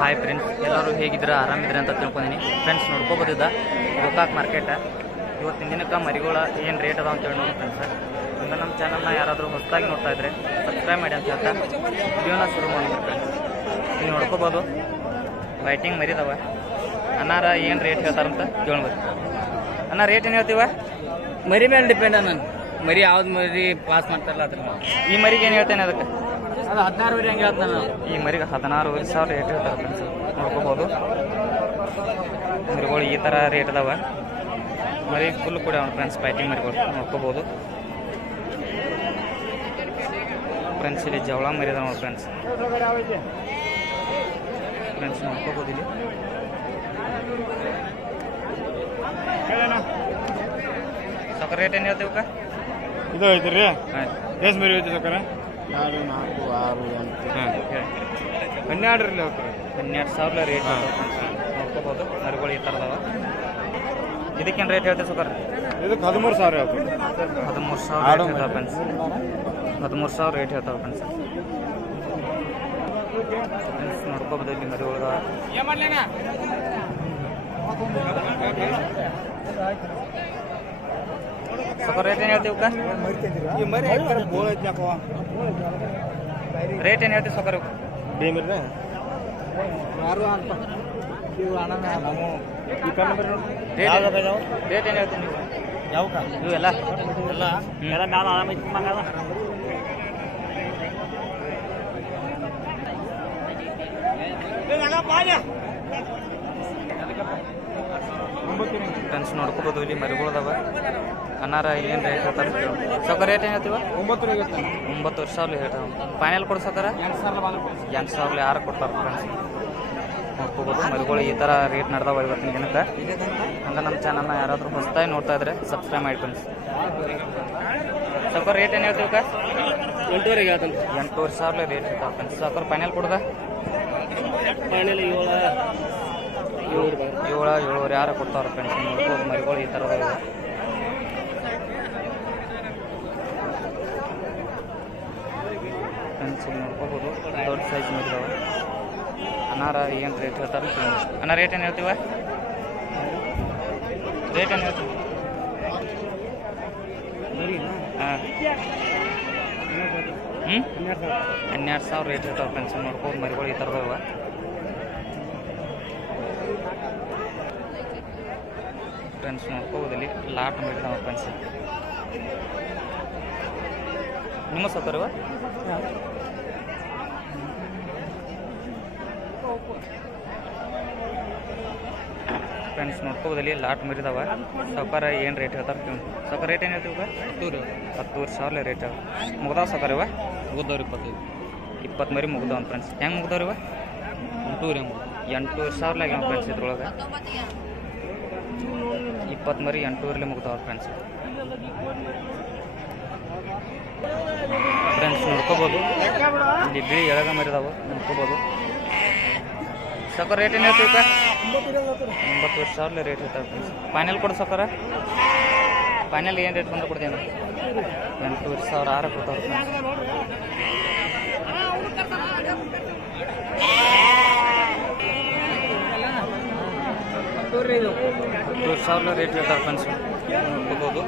Hi friends ಎಲ್ಲರೂ ಹೇಗಿದ್ರೆ ಆರಾಮಿದ್ದೀರಾ ಅಂತ ತಿಳ್ಕೊಂಡಿನಿ friends ನೋಡ್ಕೋಬೋದಿದ್ದ Gokak ಮಾರ್ಕೆಟ ಇವತ್ತಿನ ದಿನಕ್ಕೆ ಮರಿಗಳ ಏನು ರೇಟ್ ಅದಾವ ಅಂತೇಳಿ ನೋಡಿ ಫ್ರೆಂಡ್ಸ್ ಹಂಗೆ ನಮ್ಮ ಚಾನಲ್ನ ಯಾರಾದರೂ ಹೊಸದಾಗಿ ನೋಡ್ತಾ ಇದ್ರೆ ಸಬ್ಸ್ಕ್ರೈಬ್ ಮಾಡಿ ಅಂತ ಹೇಳ್ತಾ ವಿಡಿಯೋನ ಶುರು ಮಾಡಿದ್ರು ಫ್ರೆಂಡ್ಸ್ ನೀವು ನೋಡ್ಕೋಬೋದು. ವೈಟಿಂಗ್ ಮರಿದವ. ಅನ್ನಾರ ಏನು ರೇಟ್ ಹೇಳ್ತಾರಂತ ಕೇಳ್ಬೋದು. ಅನ್ನ ರೇಟ್ ಏನು ಹೇಳ್ತೀವ? ಮರಿ ಮೇಲೆ ಡಿಪೆಂಡ್ ನಾನು. ಮರಿ ಯಾವ್ದು ಮರಿ ಪಾಸ್ ಮಾಡ್ತಾರಲ್ಲ ಅದ್ರ ಈ ಮರಿಗೆ ಏನು ಹೇಳ್ತೇನೆ ಅದಕ್ಕೆ? ಅದು ಹಂಗೆ ಹೇಳ್ತಾನೆ ನಾನು ಈ ಮರಿಗೆ ಹದಿನಾರು ಸಾವಿರ ರೇಟ್ ಹೇಳ್ತಾರೆ ಫ್ರೆಂಡ್ಸ್ ನೋಡ್ಕೋಬೋದು. ಮರಿಗಳು ಈ ಥರ ರೇಟ್ ಅದಾವ ಮರಿ ಫುಲ್ ಕೂಡ ಅವ್ನ ಫ್ರೆಂಡ್ಸ್ ಪ್ಯಾಕಿಂಗ್ ಮರಿಗಳು. ನೋಡ್ಕೋಬೋದು. ಫ್ರೆಂಡ್ಸ್ ಇಲ್ಲಿ ಜವಳ ಮರಿ ಅದಾವ ನೋಡಿ ಫ್ರೆಂಡ್ಸ್ ಫ್ರೆಂಡ್ಸ್ ನೋಡ್ಕೋಬೋದು ಇಲ್ಲಿ. ಸಕ್ಕರೆ ರೇಟ್ ಏನು ಹೇಳ್ತೀವಕ್ಕ ಇದು ಐತ್ರಿ? ಹಾಂ ಎಷ್ಟು ಮರಿ ಐತಿ ಸಕ್ಕರ ಎರಡು ನಾಲ್ಕು ಆರು ಎಂಟು. ಹಾಂ ಹೇಳಿ ಹನ್ನೆರಡು ರೀ ಹನ್ನೆರಡು ಸಾವಿರ ರೇಟ್ ನೋಡ್ಕೋಬೋದು. ಮರಿಗಳು ಈ ಥರದವ. ಇದಕ್ಕೇನು ರೇಟ್ ಹೇಳ್ತೀವಿ ಸುಕರ್? ಇದಕ್ಕೆ ಹದಿಮೂರು ಸಾವಿರ ಹೇಳ್ತೀವಿ ಹದಿಮೂರು ಸಾವಿರ ರೇಟ್ ಹೇಳ್ತಾವೆ ಫ್ರೆಂಡ್ಸ್. ಹದಿಮೂರು ಸಾವಿರ ರೇಟ್ ಹೇಳ್ತಾವೆ ಫ್ರೆಂಡ್ಸ್. ಫ್ರೆಂಡ್ಸ್ ನೋಡ್ಕೋಬೋದು ಇಲ್ಲಿ ಮರಿಗಳು ಸುಕರ್ ರೇಟ್ ಏನು ಹೇಳ್ತೀವಿ ಈ ಮರಿ ಹಾಕ್ತಾರೆ ಬೋಳ ಐತಿ ಯಾಕವ ರೇಟ್ ಏನು ಹೇಳ್ತೀವಿ ಸುಕರ್ ಬೇಮಿರ್ರೆ ಯಾರು ಅಂತ ಇವು ಅಣ್ಣ ನಮ್ಮ ಈ ಕಣ್ಣು ಬರೀ ರೇಟ್ ರೇಟ್ ಏನು ಹೇಳ್ತೀವಿ ನೀವು ಯಾವಕ್ಕ ಇವು ಎಲ್ಲ ಎಲ್ಲ ಎಲ್ಲ ಮ್ಯಾಲ ಆರಾಮ ಐತಿ ಮಂಗದ ಫ್ರೆಂಡ್ಸ್ ನೋಡ್ಕೊಬೋದು ಇಲ್ಲಿ ಮರಿಗಳದಾವ. ಅನ್ನಾರ ಏನು ರೇಟ್ ಹೇಳ್ತಾರೆ ಸೊಕ್ಕ ರೇಟ್ ಏನು ಹೇಳ್ತೀವ? ಒಂಬತ್ತು ಒಂಬತ್ತು ವರ್ಷ ಅಲ್ಲಿ ಸಾವಿರ ಫೈನಲ್ ಕೊಡ್ಸತ್ತಾರ? ಎಂಟು ಸಾವಿರ ಬಂದ್ರೆ ಎಂಟು ಸಾವಿರ ಯಾರು ಕೊಡ್ತಾರೆ ಫ್ರೆಂಡ್ಸ್ ನೋಡ್ಕೋಬೋದು ಮರಿಗಳು ಈ ಥರ ರೇಟ್ ನಡೆದಾವ ಇವತ್ತಿನ ದಿನಕ್ಕೆ ಹಂಗೆ ನಮ್ಮ ಚಾನಲ್ನ ಯಾರಾದರೂ ಹೊಸದಾಗಿ ನೋಡ್ತಾ ಇದ್ರೆ ಸಬ್ಸ್ಕ್ರೈಬ್ ಮಾಡಿ ಫ್ರೆಂಡ್ಸ್ ಸ್ವಲ್ಪ ರೇಟ್ ಏನು ಹೇಳ್ತೀವಕ್ಕ ಎಂಟೂವರೆಗೆ ಹೇಳ್ತಾನೆ. ಎಂಟೂವರೆ ಸಾವಿರ ರೇಟ್ ಇರ್ತಾವೆ ಫ್ರೆಂಡ್ಸ್ ಸಾಕರ್ ಫೈನಲ್ ಕೊಡ್ದ? ಫೈನಲ್ ಏಳು. ಏಳು ಏಳುವರೆ ಯಾರು ಕೊಡ್ತಾವ್ರ ಪೆನ್ಷನ್ ನೋಡ್ಬೋದು ಮರಿಗಳು ಈ ಥರದ ಪೆನ್ಸಿಲ್ ನೋಡ್ಕೋಬೋದು. ದೊಡ್ಡ ಸೈಜ್ ಮರಿದವ ಅನಾರ ಏನು ರೇಟ್ ಹೇಳ್ತಾರೆ ಅನಾರ ರೇಟ್ ಏನು ಹೇಳ್ತೀವ? ರೇಟ್ ಏನು ಹೇಳ್ತೀವಿ? ಹಾಂ. ಹ್ಞೂ ಹನ್ನೆರಡು ಸಾವಿರ. ರೇಟ್ ಇರ್ತಾವೆ ಪೆನ್ಸಿಲ್ ನೋಡ್ಬೋದು ಮರಿಗಳು ಈ ಥರದವ ಫ್ರೆಂಡ್ಸ್ ನೋಡ್ಕೋಬೋದಲ್ಲಿ ಲಾಟ್ ಮಾಡಿದಾವ ಫ್ರೆಂಡ್ಸ್ ನಿಮ್ಮ ಸತ್ತರವ ಫ್ರೆಂಡ್ಸ್ ನೋಡ್ಕೋಬೋದಲ್ಲಿ ಲಾಟ್ ಮರಿದಾವ ಸಕರ ಏನು ರೇಟ್ ಹೇಳ್ತಾರೆ ಕೇಳಿ ಸೌಕರ್ಯ ರೇಟ್ ಏನು ಹೇಳ್ತೀವಿ ಹತ್ತೂರು. ಹತ್ತೂರು ಸಾವಿರ ರೇಟ್ ಅವ. ಮುಗ್ದಾವ ಇವ? ಮುಗ್ದವ್ರು ಇಪ್ಪತ್ತೈದು. ಇಪ್ಪತ್ತು ಮರಿ ಮುಗ್ದಾವ ಫ್ರೆಂಡ್ಸ್ ಹೆಂಗೆ ಮುಗ್ದವ್ರಿವ ಎಂಟೂರು ಎಂಟೂವರೆ ಸಾವಿರ ಆಗ್ಯಾವ ಫ್ರೆಂಡ್ಸ್ ಇದ್ರೊಳಗೆ. ಇಪ್ಪತ್ತು ಮರಿ ಇರಲಿ ಮುಗ್ದವ್ರು ಫ್ರೆಂಡ್ಸ್ ಫ್ರೆಂಡ್ಸ್ ನೋಡ್ಕೋಬೋದು. ಇಲ್ಲಿ ಬಿಳಿ ಎಳಗ ಮರಿದಾವ, ನೋಡ್ಕೋಬೋದು. ಸಕ್ಕರ ರೇಟ್ ಏನು ಹೇಳ್ತೀವಿ ಒಂಬತ್ತುವರೆ ಸಾವಿರ ರೇಟ್ ಇರ್ತಾವೆ ಫ್ರೆಂಡ್ಸ್ ಫೈನಲ್ ಕೊಡು ಸಕ್ಕರ ಫೈನಲ್ ಏನು ರೇಟ್ ಬಂದು ಕೊಡ್ತೀನಿ ಎಂಟೂವರೆ ಸಾವಿರ ಆರು ಕೊಡ್ತಾವ್ರೆ ಫ್ರೆಂಡ್ಸ್ ಸಾವಿರ ರೇಟ್ ಹೇಳ್ತಾರೆ ಫ್ರೆಂಡ್ಸ್. ನೋಡ್ಕೋಬೋದು